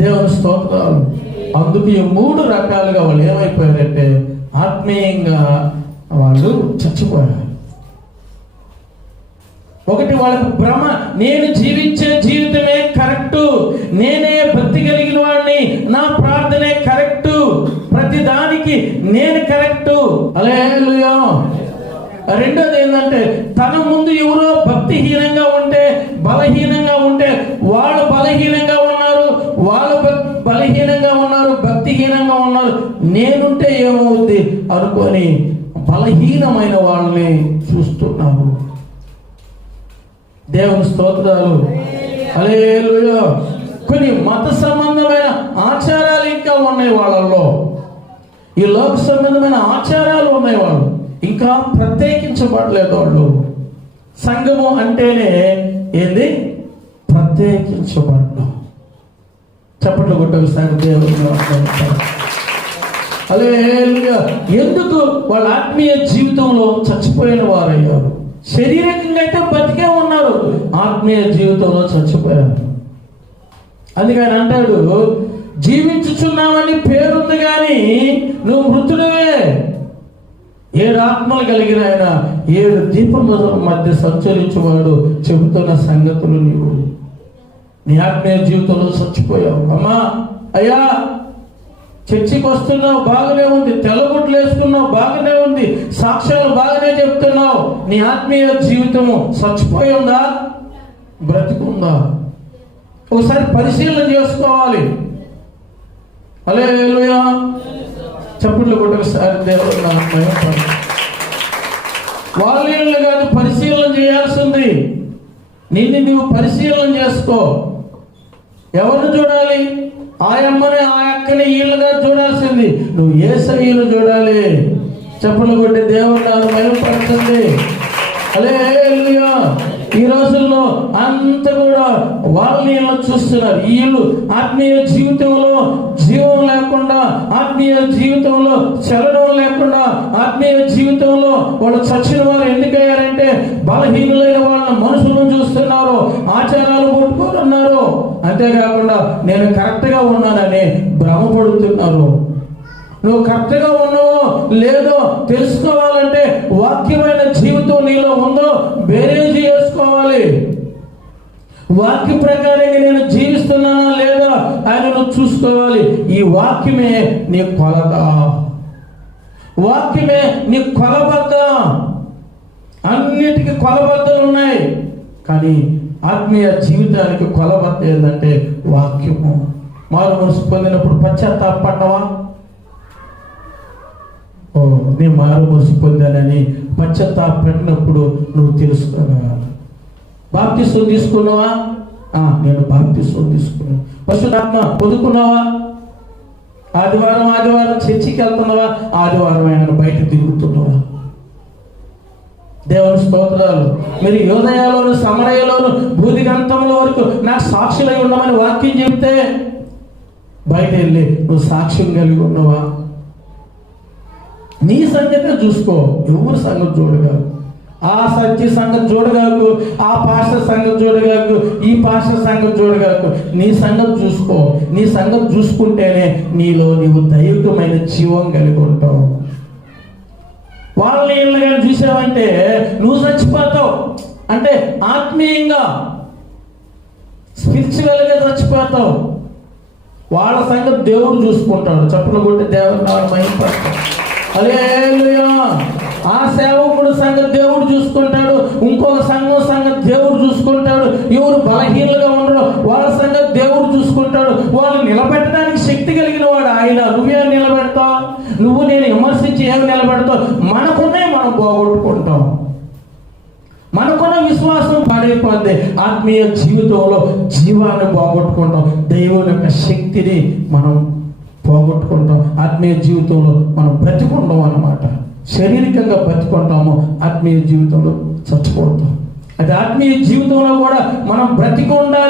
దేవుని స్తోత్రాలు. అందుకు ఈ 3 రకాలుగా వాళ్ళు ఏమైపోయారంటే ఆత్మీయంగా వాళ్ళు చచ్చిపోయారు. ఒకటి, వాళ్ళకు భ్రమ, నేను జీవించే జీవితమే కరెక్టు, నేనే భక్తి కలిగిన వాడిని, నా ప్రార్థనే కరెక్టు, ప్రతి దానికి నేను కరెక్టు. హల్లెలూయా. రెండోది ఏంటంటే తన ముందు ఎవరో భక్తిహీనంగా ఉంటే, బలహీనంగా ఉంటే, వాళ్ళు బలహీనంగా ఉన్నారు, వాళ్ళు బలహీనంగా ఉన్నారు, భక్తిహీనంగా ఉన్నారు, నేనుంటే ఏమవుద్ది అనుకొని బలహీనమైన వాళ్ళని చూస్తున్నారు. దేవుని స్తోత్రాలు. హల్లెలూయా. కొన్ని మత సంబంధమైన ఆచారాలు ఇంకా ఉన్నాయి వాళ్ళల్లో, ఈ లోక సంబంధమైన ఆచారాలు ఉన్నాయి. వాళ్ళు ఇంకా ప్రత్యేకించబడలేదు. వాళ్ళు సంఘము అంటేనే ఏంది? ప్రత్యేకించబడడం. చప్పట్లు కొట్టేసారి దేవుని. హల్లెలూయా. ఎందుకు? వాళ్ళ ఆత్మీయ జీవితంలో చచ్చిపోయిన వారయ్యారు. శరీరకంగా అయితే బతికే ఉన్నారు, ఆత్మీయ జీవితంలో చచ్చిపోయారు. అందుకని అంటాడు, జీవించుచున్నామని పేరుంది కానీ నువ్వు మృతుడివే. 7 ఆత్మలు కలిగిన ఆయన 7 దీపముల మధ్య సంచరించేవాడు చెబుతున్న సంగతులు నీవు నీ ఆత్మీయ జీవితంలో చచ్చిపోయావు. అమ్మా, అయ్యా, చర్చికి వస్తున్నావు, బాగానే ఉంది, తెల్లబొట్లు వేసుకున్నావు, బాగానే ఉంది, సాక్ష్యాలు బాగానే చెప్తున్నావు, నీ ఆత్మీయ జీవితము చచ్చిపోయి ఉందా, బ్రతికుందా? ఒకసారి పరిశీలన చేసుకోవాలి. హల్లెలూయా. చప్పట్లు కొట్టేసారి దేవుడు. వాళ్ళు కాదు పరిశీలన చేయాల్సింది, నిన్ను నువ్వు పరిశీలన చేసుకో. ఎవరిని చూడాలి? ఆయమ్మని, ఆ అక్కని, వీళ్ళుగా చూడాల్సింది. నువ్వు యేసయ్యను చూడాలి. చప్పట్లు కొట్టి దేవుడు మహిమపరచండి. హల్లెలూయా. ఈ రోజుల్లో అంత కూడా వాళ్ళని చూస్తున్నారు. వీళ్ళు ఆత్మీయ జీవితంలో జీవం లేకుండా, ఆత్మీయ జీవితంలో చలనం లేకుండా, ఆత్మీయ జీవితంలో వాళ్ళు చచ్చిన వారు ఎందుకయ్యారంటే బలహీనులైన వాళ్ళ మనుషులను చూస్తున్నారు, ఆచారాలు పట్టుకుంటున్నారు. అంతేకాకుండా నేను కరెక్ట్గా ఉన్నానని భ్రమపడుతున్నారు. నువ్వు కరెక్ట్గా ఉన్నావో లేదో తెలుసుకోవాలంటే వాక్యమైన జీవితం నీలో ఉందో బేరేజీ చేసుకోవాలి. వాక్య ప్రకారంగా నేను జీవిస్తున్నానా లేదా అని నువ్వు చూసుకోవాలి. ఈ వాక్యమే నీ కొలత, వాక్యమే నీ కొలబద్ద. అన్నిటికీ కొలబద్దలు ఉన్నాయి, కానీ ఆత్మీయ జీవితానికి కొలబద్ద ఏంటంటే వాక్యము. మారు మనసు పొందినప్పుడు పశ్చాత్తాపడ్డావా? నేను మారు మనసు పొందానని పశ్చాత్తాపడినప్పుడు నువ్వు తెలుసుకోవాలి. బాప్తిసం తీసుకున్నావా? నేను బాప్తిసం తీసుకున్నాను. పరిశుద్ధాత్మ పొందుకున్నావా? ఆదివారం చర్చికి వెళ్తున్నావా? ఆదివారం ఆయన బయట తిరుగుతున్నావా? దేవుని స్తోత్రాలు. మీరు యోదయాలోను, సమరయలోను, భూదిగంతంలో వరకు నాకు సాక్షులై ఉండమని వాక్యం చెప్తే బయట వెళ్ళి నువ్వు సాక్ష్యం కలిగి ఉన్నావా? నీ సంగతే చూసుకో, ఎవరి సంగతి చూడగాకు. ఆ సత్య సంగతి చూడగాకు, ఆ పాస్టర్ సంగతి చూడగాకు, ఈ పాస్టర్ సంగతి చూడగాకు. నీ సంగతి చూసుకో. నీ సంగతి చూసుకుంటేనే నీలో నీవు దైవికమైన జీవం కలిగి ఉంటావు. వాళ్ళని ఇళ్ళగా చూసావంటే నువ్వు చచ్చిపోతావు. అంటే ఆత్మీయంగా, స్పిరిచువల్గా చచ్చిపోతావు. వాళ్ళ సంగతి దేవుడు చూసుకుంటాడు. చప్పట్లు కొట్టి దేవుడు మహిమపడతాడు. హల్లెలూయా. ఆ సేవకుడు సంగతి దేవుడు చూసుకుంటాడు, ఇంకొక సంగతి దేవుడు చూసుకుంటాడు. ఎవరు బలహీనలుగా ఉండరో వాళ్ళ సంగతి దేవుడు చూసుకుంటాడు. వాళ్ళు నిలబెట్టడానికి శక్తి కలిగిన వాడు ఆయన. నువ్వేం నిలబెడతావు? నువ్వు నేను విమర్శించి ఏమి నిలబెడతావు? మనకునే మనం పోగొట్టుకుంటాం. మనకున్న విశ్వాసం పాడైపోద్ది. ఆత్మీయ జీవితంలో జీవాన్ని పోగొట్టుకుంటాం, దైవం యొక్క శక్తిని మనం పోగొట్టుకుంటాం. ఆత్మీయ జీవితంలో మనం బ్రతికుంటాం అన్నమాట. శారీరకంగా బ్రతికుంటాము, ఆత్మీయ జీవితంలో చచ్చిపోతాం. అది ఆత్మీయ జీవితంలో కూడా మనం బ్రతికి ఉండాలి.